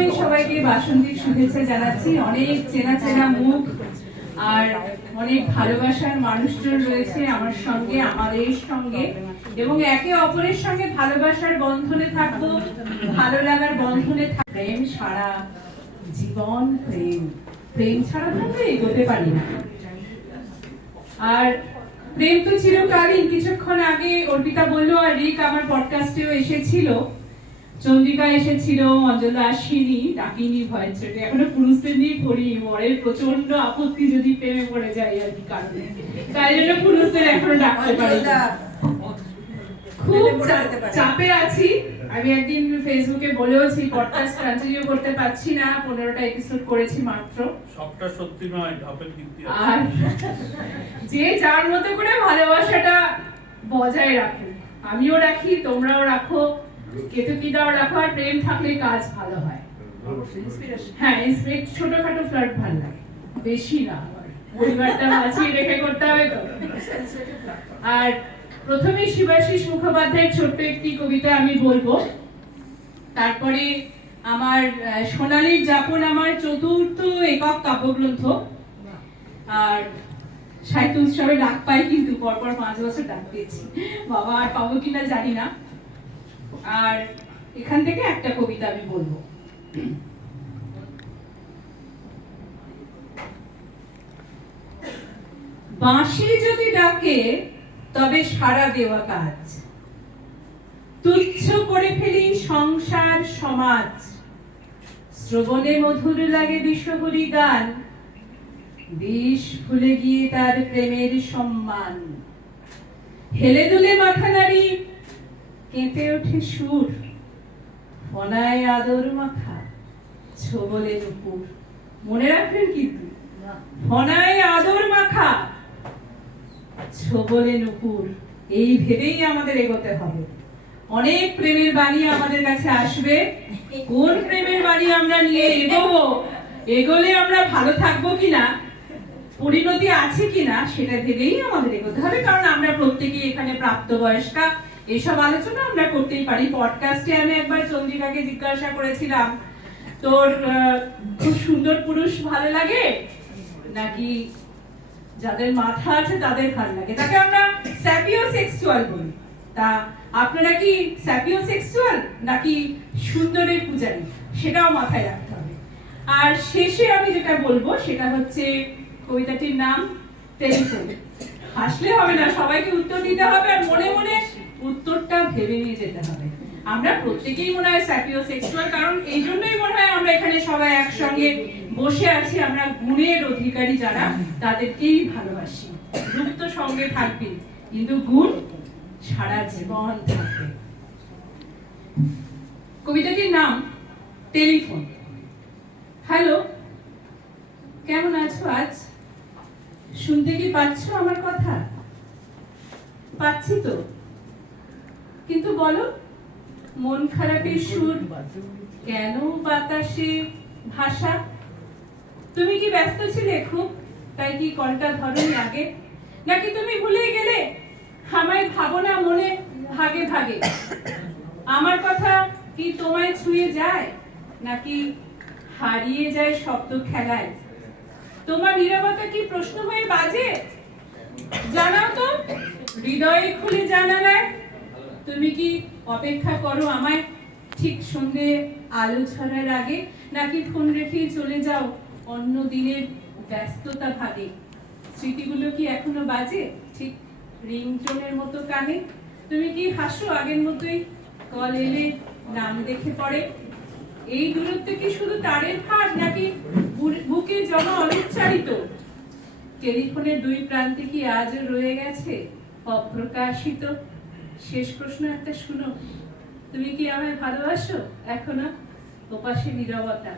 প্রথমেই সবাইকে বাসন্তীর শুভেচ্ছা জানাচ্ছি। অনেক চেনা চেনা মুখ আর অনেক ভালোবাসার মানুষজন রয়েছে আমার সঙ্গে, আমাদের সঙ্গে, এবং একে অপরের সঙ্গে ভালোবাসার বন্ধনে থাকবো, ভালো লাগার বন্ধনে থাকবো। প্রেম সারা জীবন, প্রেম প্রেম ছাড়া তো আমরা এগোতে পারি না। আর প্রেম তো চিরকালীন। কিছুক্ষণ আগে অর্পিতা বললো, আর রিক আমার পডকাস্টেও এসেছিল, চন্দ্রিকা এসেছিল, অঞ্জলা আসেনি, ডাকিনি, ভয়ের ছেড়ে। এখনো পুরুষদের নিয়ে করি, বরের প্রচন্ড আপত্তি যদি প্রেমে পড়ে যায় আর কি কারণে, তাই জন্য পুরুষদের এখনো ডাকতে পারি। খুব চাপে আছি। আমি একদিন ফেসবুকে বলেওছি পডকাস্ট কন্টিনিউ করতে পারছি না, 15টা এপিসোড করেছি মাত্র। সবটা সত্যি নয়, ধাপের ভিত্তি আছে। আর যে যার মতো করে ভালোবাসাটা বজায় রাখো, আমিও রাখি, তোমরাও রাখো, কেতুকিদাও রাখো। আর প্রেম থাকলে কাজ ভালো হয়। হ্যাঁ, ছোটখাটো ফ্লার্ট ভালো লাগে, বেশি না। পরিবারটা বাঁচিয়ে রেখে করতে হবে তো। আর প্রথমে শিবাশিস মুখোপাধ্যায়ের ছোট্ট একটি কবিতা আমি বলবো, তারপরে আমার সোনালীর যাপন আমার চতুর্থ একক কাব্যগ্রন্থ। আর সাহিত্য উৎসবে ডাক পাই, কিন্তু পরপর 5 বছর ডাক পেয়েছি, বাবা আর পাবো কিনা জানি না। আর এখান থেকে একটা কবিতা আমি বলবো। বাঁশি যদি ডাকে তবে সাড়া দেওয়া কাজ, তুচ্ছ করে ফেলি সংসার সমাজ। শ্রবণে মধুর লাগে বিষহরি গান, বিষ ভুলে গিয়ে তার প্রেমের সম্মান। হেলে দুলে মাথা নাড়ি কেঁপে ওঠে সুর, ফনায় আদর মাখা ছোবলে নুপুর। মনে রাখবেন কিন্তু, ফনায় আদর মাখা ছোবলে নুপুর। এই ভেবেই আমাদের এগোতে হবে। অনেক প্রেমের বাণী আমাদের কাছে আসবে, কোন প্রেমের বাণী আমরা নিয়ে এগোবো, এগোলে আমরা ভালো থাকবো কিনা, পরিণতি আছে কিনা, সেটা ভেবেই আমাদের এগোতে হবে। কারণ আমরা প্রত্যেকেই এখানে প্রাপ্তবয়স্কা, এইসব আলোচনা আমরা করতেই পারি। পডকাস্টে আমি একবার চন্দ্রিকাকে জিজ্ঞাসা করেছিলাম, তোর খুব সুন্দর পুরুষ ভালো লাগে নাকি যাদের মাথা আছে তাদের ভালো লাগে? তাকে আমরা স্যাপিওসেক্সুয়াল বলি। তা আপনারা কি স্যাপিওসেক্সুয়াল নাকি সুন্দরের পূজারী, সেটাও মাথায় রাখতে হবে। আর শেষে আমি যেটা বলবো সেটা হচ্ছে কবিতাটির নাম টেলিফোন। হাসলে হবে না, সবাইকে উত্তর দিতে হবে, আর মনে মনে উত্তরটা ভেবে নিয়ে যেতে হবে। আমরা প্রত্যেকেই মনে হয় স্যাপিওসেক্সুয়াল, কারণ এই জন্যই মনে হয় আমরা এখানে সবাই একসঙ্গে বসে আছি। আমরা গুণের অধিকারী যারা, তাদেরকেই ভালোবাসি। রূপ তো সঙ্গে থাকবে, কিন্তু গুণ সারা জীবন থাকবে। কবিতাটির নাম টেলিফোন। হ্যালো, কেমন আছো আজ? শুনতে কি পাচ্ছ আমার কথা? পাচ্ছি তো, কিন্তু বলো, মন খারাপের সুর কেন বাতাসে ভাষা? তুমি কি ব্যস্ত ছিলে খুব, তাই কি কলটা ধরনি আগে? নাকি তুমি ভুলে গেলে আমায় ভাবো না মনে ভাগে ভাগে? আমার কথা কি তোমায় ছুঁয়ে যায়, নাকি হারিয়ে যায় শব্দ খেলায়? তোমার নীরবতা কি প্রশ্ন হয়ে বাজে? জানাও তো, হৃদয়ে খুলে জানালায়। তুমি কি অপেক্ষা করো আমায় ঠিক সন্ধ্যে আলো ছড়ার আগে, নাকি ফোন রেখে চলে যাও অন্য দিনের ব্যস্ততা ভাগে? স্মৃতিগুলো কি এখনো বাজে ঠিক রিংটোনের মতো কানে? তুমি কি হাসো আগের মতোই কল এলে নাম দেখে পড়ে? এই দূরত্ব কি শুধু তারের ফাঁক, নাকি বুকে জমা অনুচ্চারিত? টেলিফোনের 2 প্রান্তে কি আজও রয়ে গেছে অপ্রকাশিত? শেষ প্রশ্ন একটা শুনো, তুমি কি আমায় ভালোবাসো এখনো? ওপাশে নীরবতা,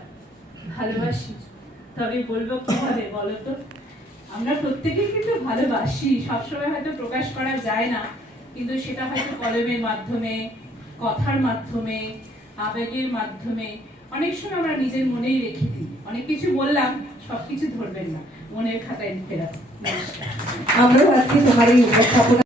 ভালোবাসি, তবে বলবো কিভাবে বলো তো? আমরা প্রত্যেকেই কিন্তু ভালোবাসি, সবসময় হয়তো প্রকাশ করা যায় না, কিন্তু সেটা হয়তো কলমের মাধ্যমে, কথার মাধ্যমে, আবেগের মাধ্যমে অনেক সময় আমরা নিজের মনেই রেখে দিই। অনেক কিছু বললাম, সবকিছু ধরবেন না, মনের খাতায় লিখে রাখুন। আমরা আজকে তোমার এই উপস্থাপনা